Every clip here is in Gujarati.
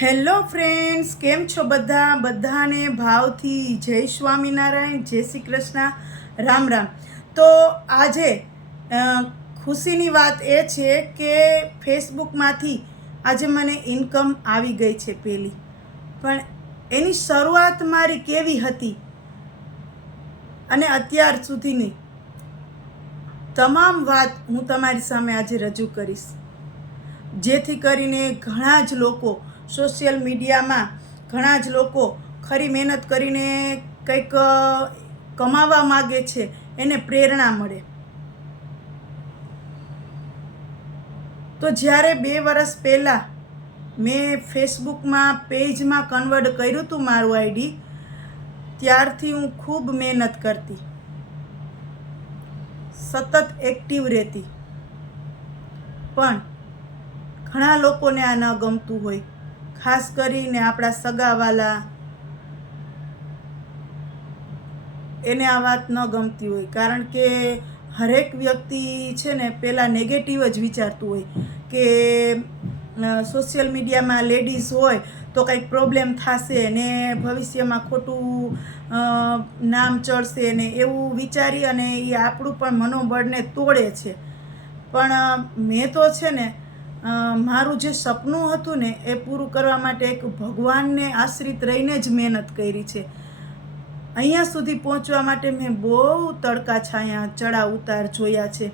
હેલો ફ્રેન્ડ્સ, કેમ છો બધા? બધાને ભાવથી જય સ્વામિનારાયણ, જય શ્રી કૃષ્ણ. રામ રામ. તો આજે ખુશીની વાત એ છે કે ફેસબુકમાંથી આજે મને ઇન્કમ આવી ગઈ છે પેલી. પણ એની શરૂઆત મારી કેવી હતી? અને અત્યાર સુધીની તમામ વાત હું તમારી સામે આજે રજૂ કરીશ. જેથી કરીને ઘણા જ લોકો સોશિયલ મીડિયામાં ઘણા જ લોકો ખરી મહેનત કરીને કંઈક કમાવા માગે છે, એને પ્રેરણા મળે. તો જ્યારે બે વર્ષ પહેલાં મેં ફેસબુકમાં પેજમાં કન્વર્ટ કર્યું હતું મારું આઈડી, ત્યારથી હું ખૂબ મહેનત કરતી. સતત એક્ટિવ રહેતી. પણ ઘણા લોકોને આ ન ગમતું હોય. ખાસ કરીને આપણા સગાવાલા, એને આ વાત ન ગમતી હોય. કારણ કે હરેક વ્યક્તિ છે ને પહેલાં નેગેટિવ જ વિચારતું હોય કે સોશિયલ મીડિયામાં લેડીઝ હોય તો કંઈક પ્રોબ્લેમ થશે ને ભવિષ્યમાં ખોટું નામ ચડશે ને એવું વિચારી અને એ આપણું પણ મનોબળને તોડે છે. પણ મેં તો છે ને મારું જે સપનું હતું ને, એ પૂરું કરવા માટે એક ભગવાનને આશ્રિત રહીને જ મહેનત કરી છે. અહીંયા સુધી પહોંચવા માટે મેં બહુ તડકા છાયા, ચડા ઉતાર જોયા છે.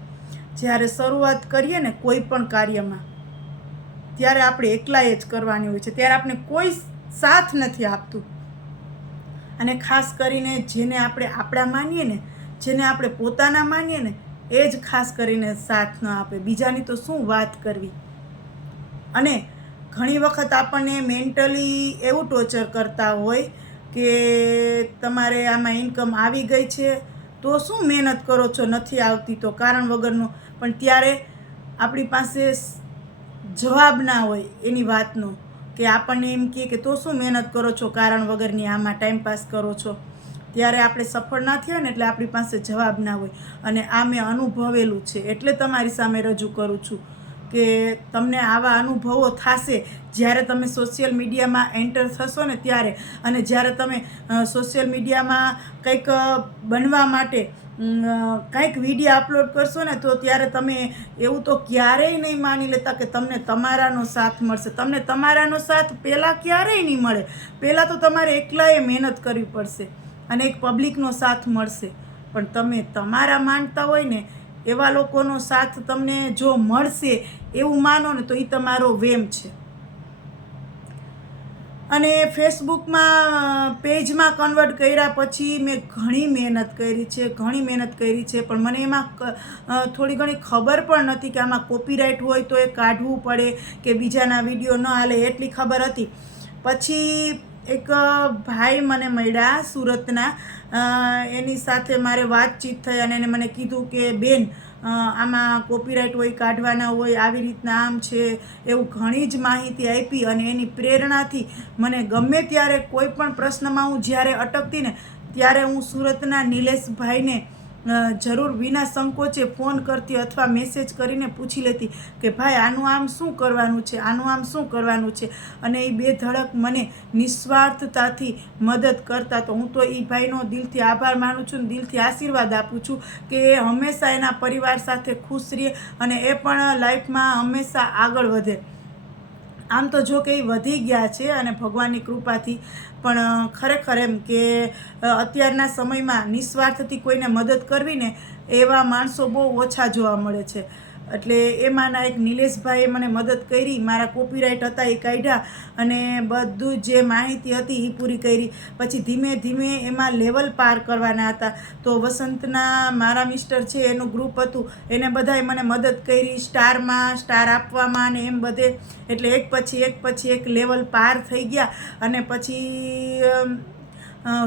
જ્યારે શરૂઆત કરીએ ને કોઈ પણ કાર્યમાં, ત્યારે આપણે એકલાએ જ કરવાની હોય છે. ત્યારે આપણે કોઈ સાથ નથી આપતું. અને ખાસ કરીને જેને આપણે આપણા માનીએ ને, જેને આપણે પોતાના માનીએ ને, એ જ ખાસ કરીને સાથ ન આપે. બીજાની તો શું વાત કરવી? અને ઘણી વખત આપણને મેન્ટલી એવું ટોર્ચર કરતા હોય કે તમારે આમાં ઇન્કમ આવી ગઈ છે, તો શું મહેનત કરો છો? નથી આવતી તો કારણ વગરનું. પણ ત્યારે આપણી પાસે જવાબ ના હોય એની વાતનો કે આપણને એમ કહે કે તો શું મહેનત કરો છો કારણ વગરની આમાં ટાઈમ પાસ કરો છો? ત્યારે આપણે સફળ ના થયા ને એટલે આપણી પાસે જવાબ ના હોય. અને આ મેં અનુભવેલું છે. એટલે તમારી સામે રજૂ કરું છું. કે તમને આવા અનુભવો થશે જ્યારે તમે સોશિયલ મીડિયામાં એન્ટર થશો ને ત્યારે. અને જ્યારે તમે સોશિયલ મીડિયામાં કંઈક બનવા માટે કંઈક વીડિયો અપલોડ કરશો ને તો ત્યારે તમે એવું તો ક્યારેય નહીં માની લેતા કે તમને તમારાનો સાથ મળશે. તમને તમારાનો સાથ પહેલાં ક્યારેય નહીં મળે. પહેલાં તો તમારે એકલાએ મહેનત કરવી પડશે અને એક પબ્લિકનો સાથ મળશે. પણ તમે તમારા માનતા હોય ને એવા લોકોનો સાથ તમને જો મળશે એવું માનો ને તો એ તમારો વેમ છે. અને ફેસબુકમાં પેજમાં કન્વર્ટ કર્યા પછી મેં ઘણી મહેનત કરી છે, ઘણી મહેનત કરી છે, પણ મને એમાં થોડી ઘણી ખબર પણ નથી કે આમાં કોપીરાઇટ હોય તો એ કાઢવું પડે કે બીજાના વીડિયો ન હાલે એટલી ખબર હતી. પછી એક ભાઈ મને મળ્યા સુરતના એની સાથે મારે વાતચીત થઈ અને એને મને કીધું કે, બેન આમાં કોપીરાઇટ હોય, કાઢવાના હોય, આવી રીતના આમ છે, એવું ઘણી જ માહિતી આપી અને એની પ્રેરણાથી મને ગમે ત્યારે કોઈ પણ પ્રશ્નમાં હું જ્યારે અટકતી ને, ત્યારે હું સુરતના નિલેશભાઈને જરૂર વિના સંકોચે ફોન કરતી અથવા મેસેજ કરીને પૂછી લેતી કે ભાઈ, આનું આમ શું કરવાનું છે? આનું આમ શું કરવાનું છે? અને એ બે ધડક મને નિસ્વાર્થતાથી મદદ કરતા. તો હું તો એ ભાઈનો દિલથી આભાર માનું છું દિલથી આશીર્વાદ આપું છું કે એ હંમેશા એના પરિવાર સાથે ખુશ રહે અને એ પણ લાઈફમાં હંમેશા આગળ વધે. આમ તો જો કે એ વધી ગયા છે અને ભગવાનની કૃપાથી પણ ખરેખર એમ કે અત્યારના સમયમાં નિસ્વાર્થથી કોઈને મદદ કરવી ને એવા માણસો બહુ ઓછા જોવા મળે છે. એટલે એમાંના એક નિલેશભાઈએ મને મદદ કરી, મારા કોપીરાઇટ હતા એ કાઢ્યા અને બધું જે માહિતી હતી એ પૂરી કરી. પછી ધીમે ધીમે એમાં લેવલ પાર કરવાના હતા. તો વસંતના મારા મિસ્ટર છે, એનું ગ્રુપ હતું, એને બધાએ મને મદદ કરી, સ્ટારમાં સ્ટાર આપવામાં ને એમ બધે. એટલે એક પછી એક પછી એક લેવલ પાર થઈ ગયા અને પછી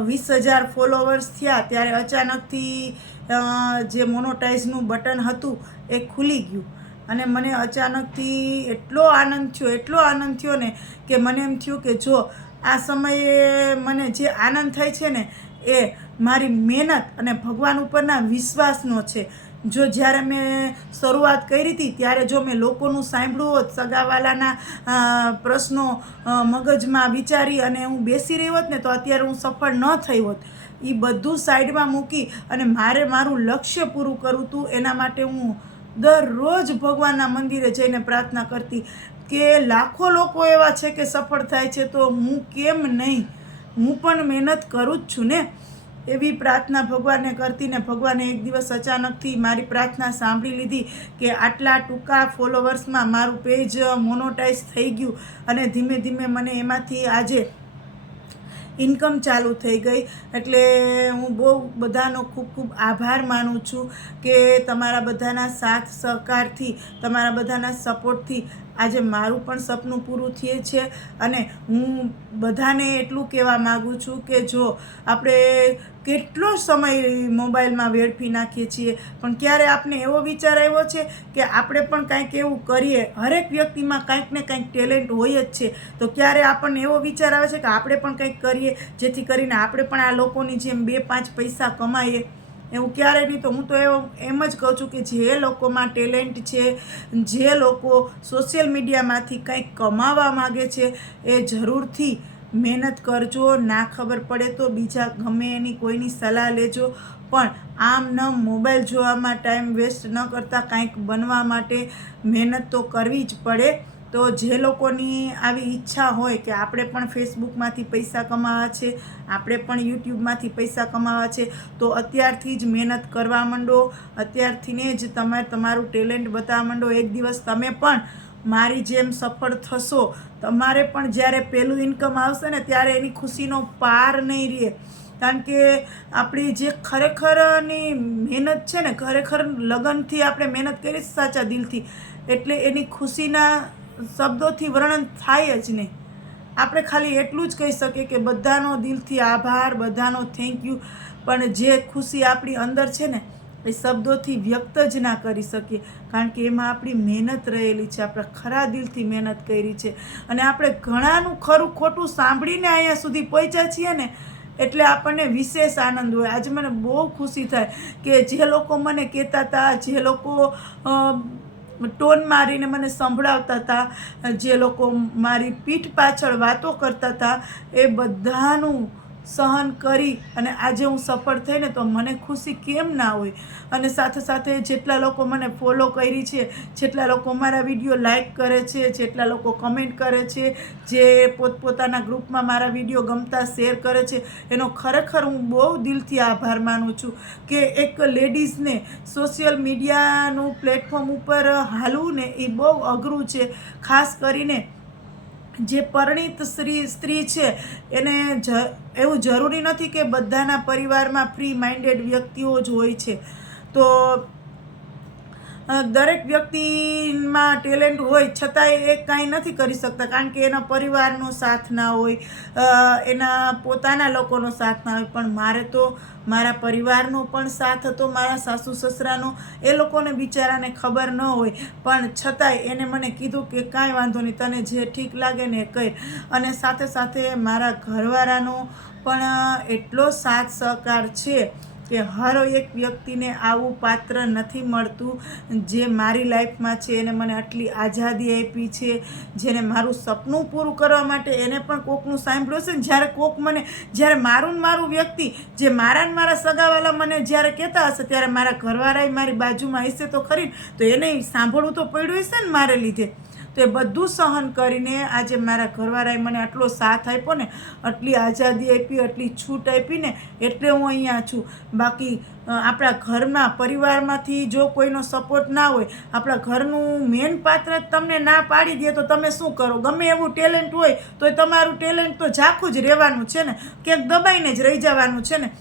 વીસ હજાર ફોલોવર્સ થયા. ત્યારે અચાનકથી જે મોનોટાઇઝનું બટન હતું, એ ખુલી ગયું. અને મને અચાનકથી એટલો આનંદ થયો, એટલો આનંદ થયો ને કે મને એમ થયું કે જો, આ સમયે મને જે આનંદ થાય છે ને, એ મારી મહેનત અને ભગવાન ઉપરના વિશ્વાસનો છે. જો જ્યારે મેં શરૂઆત કરી હતી, ત્યારે જો મેં લોકોનું સાંભળ્યું હોત, સગાવાલાના પ્રશ્નો મગજમાં વિચારી અને હું બેસી રહી હોત ને, તો અત્યારે હું સફળ ન થઈ હોત. એ બધું સાઈડમાં મૂકી અને મારે મારું લક્ષ્ય પૂરું કરવું હતું એના માટે હું દરરોજ ભગવાનના મંદિરે જઈને પ્રાર્થના કરતી કે લાખો લોકો એવા છે કે સફળ થાય છે, તો હું કેમ નહીં? હું પણ મહેનત કરું જ છું ને. એવી પ્રાર્થના ભગવાનને કરતી ને ભગવાને એક દિવસ અચાનકથી મારી પ્રાર્થના સાંભળી લીધી કે આટલા ટૂંકા ફોલોવર્સમાં મારું પેજ મોનોટાઈઝ થઈ ગયું અને ધીમે ધીમે મને એમાંથી આજે ઇન્કમ ચાલુ થઈ ગઈ. એટલે હું બહુ બધાનો ખૂબ ખૂબ આભાર માનું છું કે તમારા બધાના સાથ સહકારથી, તમારા બધાના સપોર્ટથી આજે મારું પણ સપનું પૂરું થયે છે અને હું બધાને એટલું કહેવા માગું છું કે જો આપણે કેટલો સમય મોબાઈલમાં વેડફી નાખીએ છીએ, પણ ક્યારે આપને એવો વિચાર આવ્યો છે કે આપણે પણ કાંઈક એવું કરીએ, હરેક વ્યક્તિમાં કાંઈક ને કાંઈક ટેલેન્ટ હોય જ છે, તો ક્યારે આપણને એવો વિચાર આવે છે કે આપણે પણ કંઈક કરીએ, જેથી કરીને આપણે પણ આ લોકોની જેમ બે પાંચ પૈસા કમાઈએ? એવું ક્યારેય નહીં તો હું તો એવો એમ જ કહું છું કે જે લોકોમાં ટેલેન્ટ છે, જે લોકો સોશિયલ મીડિયામાંથી કંઈક કમાવા માગે છે, એ જરૂરથી મહેનત કરજો. ના ખબર પડે તો બીજા ગમે એની કોઈની સલાહ લેજો. પણ આમ ન મોબાઈલ જોવામાં ટાઈમ વેસ્ટ ન કરતાં કાંઈક બનવા માટે મહેનત તો કરવી જ પડે. તો જે લોકોની આવી ઈચ્છા હોય કે આપણે પણ ફેસબુકમાંથી પૈસા કમાવા છે, આપણે પણ યુટ્યુબમાંથી પૈસા કમાવા છે, તો અત્યારથી જ મહેનત કરવા માંડો. અત્યારથીને જ તમે તમારું ટેલેન્ટ બતાવવા માંડો. એક દિવસ તમે પણ મારી જેમ સફળ થશો. તમારે પણ જ્યારે પહેલું ઇન્કમ આવશે ને ત્યારે એની ખુશીનો પાર નહીં રહે. કારણ કે આપણી જે ખરેખરની મહેનત છે ને, ખરેખર લગનથી આપણે મહેનત કરી સાચા દિલથી. એટલે એની ખુશીના શબ્દોથી વર્ણન થાય જ નહીં. આપણે ખાલી એટલું જ કહી શકીએ કે બધાનો દિલથી આભાર, બધાનો થેન્ક યુ પણ જે ખુશી આપણી અંદર છે ને, એ શબ્દોથી વ્યક્ત જ ના કરી શકીએ. કારણ કે એમાં આપણી મહેનત રહેલી છે, આપણે ખરા દિલથી મહેનત કરી છે. અને આપણે ઘણાનું ખરું ખોટું સાંભળીને અહીંયા સુધી પહોંચ્યા છીએ ને, એટલે આપણને વિશેષ આનંદ હોય. આજે મને બહુ ખુશી થાય કે જે લોકો મને કહેતા હતા, જે લોકો ટોન મારીને મને સંભળાવતા હતા. જે લોકો મારી પીઠ પાછળ વાતો કરતા હતા, એ બધાનું સહન કરી અને આજે હું સફળ થઈને તો મને ખુશી કેમ ના હોય? અને સાથે સાથે જેટલા લોકો મને ફોલો કરી છે, જેટલા લોકો મારા વીડિયો લાઈક કરે છે, જેટલા લોકો કમેન્ટ કરે છે, જે પોતપોતાના ગ્રુપમાં મારા વીડિયો ગમતા શેર કરે છે, એનો ખરેખર હું બહુ દિલથી આભાર માનું છું કે એક લેડીઝને સોશિયલ મીડિયાનું પ્લેટફોર્મ ઉપર હાલવું ને એ બહુ અઘરું છે. ખાસ કરીને જે પરણિત સ્ત્રી સ્ત્રી છે, એને જ, એવું જરૂરી નથી કે બધાના પરિવારમાં ફ્રી માઇન્ડેડ વ્યક્તિઓ જ હોય છે. તો દરેક વ્યક્તિમાં ટેલેન્ટ હોય, છતાંય એ કાંઈ નથી કરી શકતા, કારણ કે એના પરિવારનો સાથ ના હોય એના પોતાના લોકોનો સાથ ના હોય. પણ મારે તો મારા પરિવારનો પણ સાથ હતો, મારા સાસુ સસરાનો, એ લોકોને બિચારાને ખબર ન હોય. પણ છતાંય એને મને કીધું કે કાંઈ વાંધો નહીં, તને જે ઠીક લાગે ને એ કહી અને સાથે સાથે મારા ઘરવાળાનો પણ એટલો સાથ સહકાર છે. કે હર એક વ્યક્તિને આવું પાત્ર નથી મળતું જે મારી લાઈફમાં છે, એને મને આટલી આઝાદી આપી છે, જેને મારું સપનું પૂરું કરવા માટે એને પણ કોકનું સાંભળ્યું છે ને? જ્યારે કોક મને, જ્યારે મારું ને મારું વ્યક્તિ, જે મારા ને મારા સગાવાલા મને જ્યારે કહેતા હશે, ત્યારે મારા ઘરવાળાએ મારી બાજુમાં હશે તો ખરી તો એને સાંભળવું તો પડ્યું હશે ને મારે લીધે? તો એ બધું સહન કરીને આજે મારા ઘરવાળાએ મને આટલો સાથ આપ્યો ને, આટલી આઝાદી આપી, આટલી છૂટ આપી ને એટલે હું અહીંયા છું. બાકી આપણા ઘરમાં પરિવારમાંથી જો કોઈનો સપોર્ટ ના હોય, આપણા ઘરનું મેન પાત્ર તમને ના પાડી દે તો તમે શું કરો? ગમે એવું ટેલેન્ટ હોય તો એ તમારું ટેલેન્ટ તો ઝાખું જ રહેવાનું છે ને. ક્યાંક દબાઈને જ રહી જવાનું છે ને.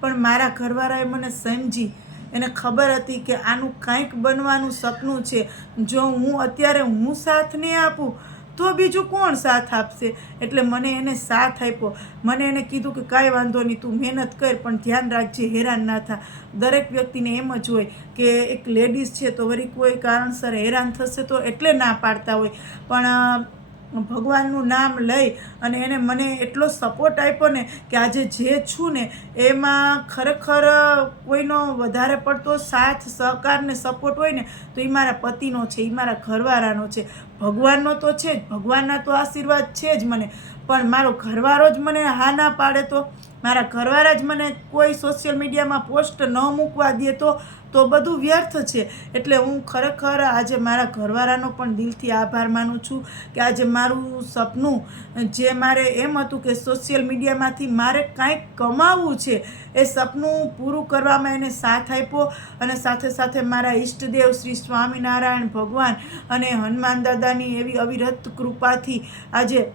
પણ મારા ઘરવાળાએ મને સમજી એને ખબર હતી કે આનું કાંઈક બનવાનું સપનું છે. જો હું અત્યારે હું સાથ નહીં આપું, તો બીજું કોણ સાથ આપશે? એટલે મને એને સાથ આપ્યો. મને એને કીધું કે કાંઈ વાંધો નહીં, તું મહેનત કર, પણ ધ્યાન રાખજે, હેરાન ના થા. દરેક વ્યક્તિને એમ જ હોય કે એક લેડીઝ છે, તો વળી કોઈ કારણસર હેરાન થશે તો એટલે ના પાડતા હોય. પણ ભગવાનનું નામ લઈ અને એને મને એટલો સપોર્ટ આપ્યો ને કે આજે જે છું ને એમાં ખરેખર કોઈનો વધારે પડતો સાથ, સહકાર ને સપોર્ટ હોય ને તો એ મારા પતિનો છે, એ મારા ઘરવાળાનો છે. ભગવાનનો તો છે જ, ભગવાનના તો આશીર્વાદ છે જ મને. પણ મારો ઘરવાળો જ મને હા ના પાડે તો? મારા ઘરવાળા જ મને કોઈ સોશિયલ મીડિયામાં પોસ્ટ ન મૂકવા દે તો તો બધું વ્યર્થ છે. એટલે હું ખરેખર આજે મારા ઘરવાળાનો પણ દિલથી આભાર માનું છું કે આજે મારું સપનું, જે મારે એમ હતું કે સોશિયલ મીડિયામાંથી મારે કાંઈક કમાવવું છે, એ સપનું પૂરું કરવામાં એને સાથ આપ્યો અને સાથે સાથે મારા ઈષ્ટદેવ શ્રી સ્વામિનારાયણ ભગવાન અને હનુમાન દાદાની એવી અવિરત કૃપાથી આજે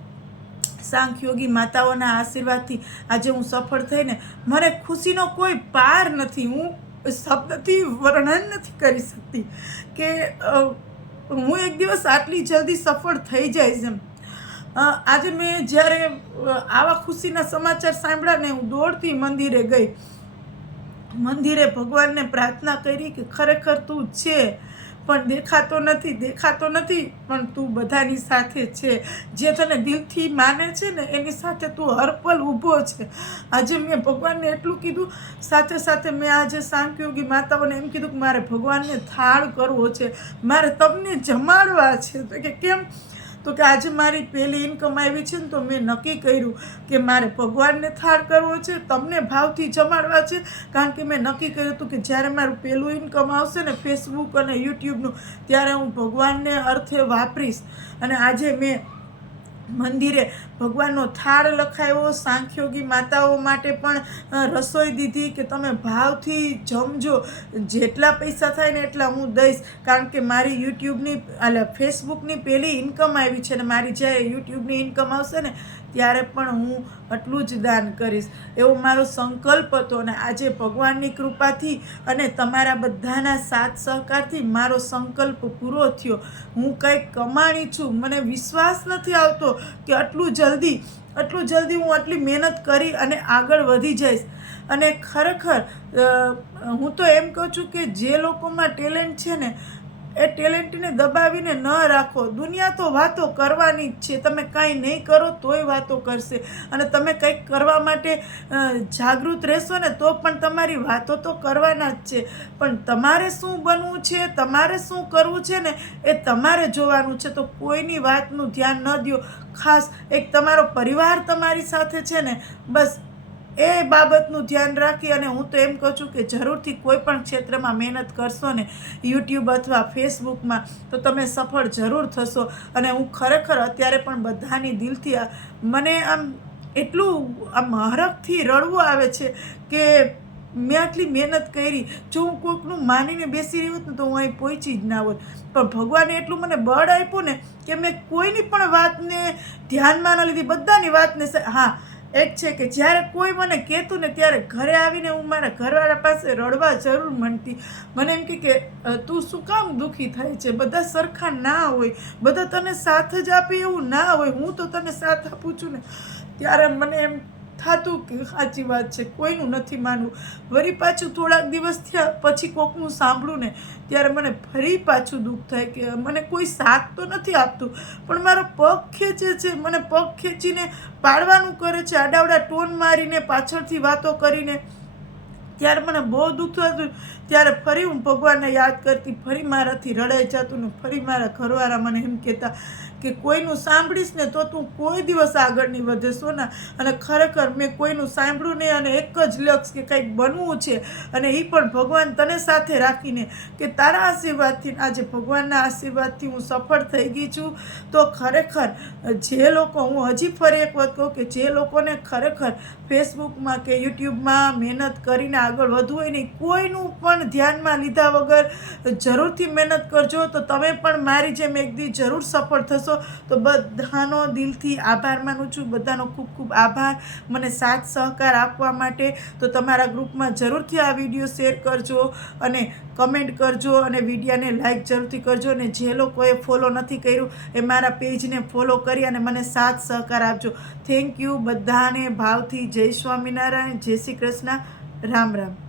સાંખ્યોગી માતાઓના આશીર્વાદથી આજે હું સફળ થઈને મારે ખુશીનો કોઈ પાર નથી, હું શબ્દથી વર્ણન નથી કરી શકતી કે હું એક દિવસ આટલી જલ્દી સફળ થઈ જઈશ એમ. આજે મેં જ્યારે આવા ખુશીના સમાચાર સાંભળ્યા ને હું દોડતી મંદિરે ગઈ. મંદિરે ભગવાનને પ્રાર્થના કરી કે ખરેખર તું છે. પણ દેખાતો નથી દેખાતો નથી, પણ તું બધાની સાથે છે. જે તને દિલથી માને છે ને, એની સાથે તું હરપલ ઊભો છે. આજે મેં ભગવાનને એટલું કીધું, સાથે સાથે મેં આજે સાંકયોગી માતાઓને એમ કીધું કે મારે ભગવાનને થાળ કરવો છે. મારે તમને જમાડવા છે. તો કે કેમ? તો કે આજે મારી પહેલી ઇન્કમ આવી છે ને તો મેં નક્કી કર્યું કે મારે ભગવાનને થાળ કરવો છે, તમને ભાવથી જમાડવા છે, કારણ કે મેં નક્કી કર્યું હતું કે જ્યારે મારું પહેલું ઇન્કમ આવશે ને ફેસબુક અને યુટ્યુબનું ત્યારે હું ભગવાનને અર્થે વાપરીશ. અને આજે મેં મંદિરે ભગવાનનો થાળ લખાયો, સાંખ્યોગી માતાઓ માટે પણ રસોઈ દીધી કે તમે ભાવથી જમજો. જેટલા પૈસા થાય ને એટલા હું દઈશ. કારણ કે મારી યુટ્યુબની એટલે ફેસબુકની પહેલી ઇન્કમ આવી છે ને મારી જ્યારે યુટ્યુબની ઇન્કમ આવશે ને ત્યારે પણ હું આટલું જ દાન કરીશ. એવો મારો સંકલ્પ હતો અને આજે ભગવાનની કૃપાથી અને તમારા બધાના સાથ સહકારથી મારો સંકલ્પ પૂરો થયો. હું કંઈક કમાણી છું. મને વિશ્વાસ નથી આવતો કે આટલું જલ્દી આટલું જલ્દી હું આટલી મહેનત કરી અને આગળ વધી જઈશ. અને ખરેખર હું તો એમ કહું છું કે જે લોકોમાં ટેલેન્ટ છે ને એ ટેલેન્ટને દબાવીને ન રાખો. દુનિયા તો વાતો કરવાની જ છે. તમે કાંઈ નહીં કરો તોય વાતો કરશે. અને તમે કંઈક કરવા માટે જાગૃત રહેશો ને તો પણ તમારી વાતો તો કરવાના જ છે. પણ તમારે શું બનવું છે, તમારે શું કરવું છે ને એ તમારે જોવાનું છે. તો કોઈની વાતનું ધ્યાન ન દો. ખાસ એક તમારો પરિવાર તમારી સાથે છે ને, બસ એ બાબતનું ધ્યાન રાખી અને હું તો એમ કહું છું કે જરૂરથી કોઈ પણ ક્ષેત્રમાં મહેનત કરશો ને યુટ્યુબ અથવા ફેસબુકમાં, તો તમે સફળ જરૂર થશો. અને હું ખરેખર અત્યારે પણ બધાની દિલથી મને આમ એટલું આમ હરખથી રડવું આવે છે કે મેં આટલી મહેનત કરી, જો હું કોઈકનું માનીને બેસી રહી હોત ને તો હું અહીં પહોંચી જ ના હોત. પણ ભગવાને એટલું મને બળ આપ્યું ને કે મેં કોઈની પણ વાતને ધ્યાનમાં ન લીધી. બધાની વાતને સ- હા એક છે કે જ્યારે કોઈ મને કહેતું ને ત્યારે ઘરે આવીને હું મારા ઘરવાળા પાસે રડવા જરૂર માંડતી. મને એમ કે તું શું કામ દુઃખી થાય છે? બધા સરખા ના હોય, બધા તને સાથ જ આપે એવું ના હોય. હું તો તને સાથ આપું છું ને. ત્યારે મને એમ થતું કે સાચી વાત છે, કોઈનું નથી માનવું. વળી પાછું થોડાક દિવસ થયા પછી કોકનું સાંભળું ને, ત્યારે મને ફરી પાછું દુઃખ થાય કે મને કોઈ સાથ તો નથી આપતું, પણ મારો પગ ખેંચે છે, મને પગ ખેંચીને પાડવાનું કરે છે, આડાવડા ટોન મારીને પાછળથી વાતો કરીને. ત્યારે મને બહુ દુઃખ થતું. ત્યારે ફરી હું ભગવાનને યાદ કરતી, ફરી મારાથી રડાઈ જતું ને ફરી મારા ઘરવાળા મને એમ કહેતા કે કોઈનું સાંભળીશ ને તો તું કોઈ દિવસ આગળ નહીં વધે સોના. અને ખરેખર મેં કોઈનું સાંભળ્યું નહીં અને એક જ લક્ષ કે કંઈક બનવું છે. અને એ પણ ભગવાન તને સાથે રાખીને કે તારા આશીર્વાદથી, આજે ભગવાનના આશીર્વાદથી હું સફળ થઈ ગઈ છું. તો ખરેખર જે લોકો, હું હજી ફરી એક વાત કહું કે જે લોકોને ખરેખર ફેસબુકમાં કે યુટ્યુબમાં મહેનત કરીને આગળ વધવું હોય નહીં કોઈનું પણ ધ્યાનમાં લીધા વગર જરૂરથી મહેનત કરજો. તો તમે પણ મારી જેમ એક દી જરૂર સફળ થશો. તો બધાનો દિલથી આભાર માનું છું. બધાનો ખૂબ ખૂબ આભાર. મને સાથ સહકાર આપવા માટે. તો તમારા ગ્રુપમાં જરૂરથી આ વીડિયો શેર કરજો અને કમેન્ટ કરજો અને વિડીયાને લાઈક જરૂરથી કરજો અને જે લોકોએ ફોલો નથી કર્યું એ મારા પેજને ફોલો કરી અને મને સાથ સહકાર આપજો. થેન્ક યુ બધાને. ભાવથી જય સ્વામિનારાયણ. જય શ્રી કૃષ્ણ. રામ રામ.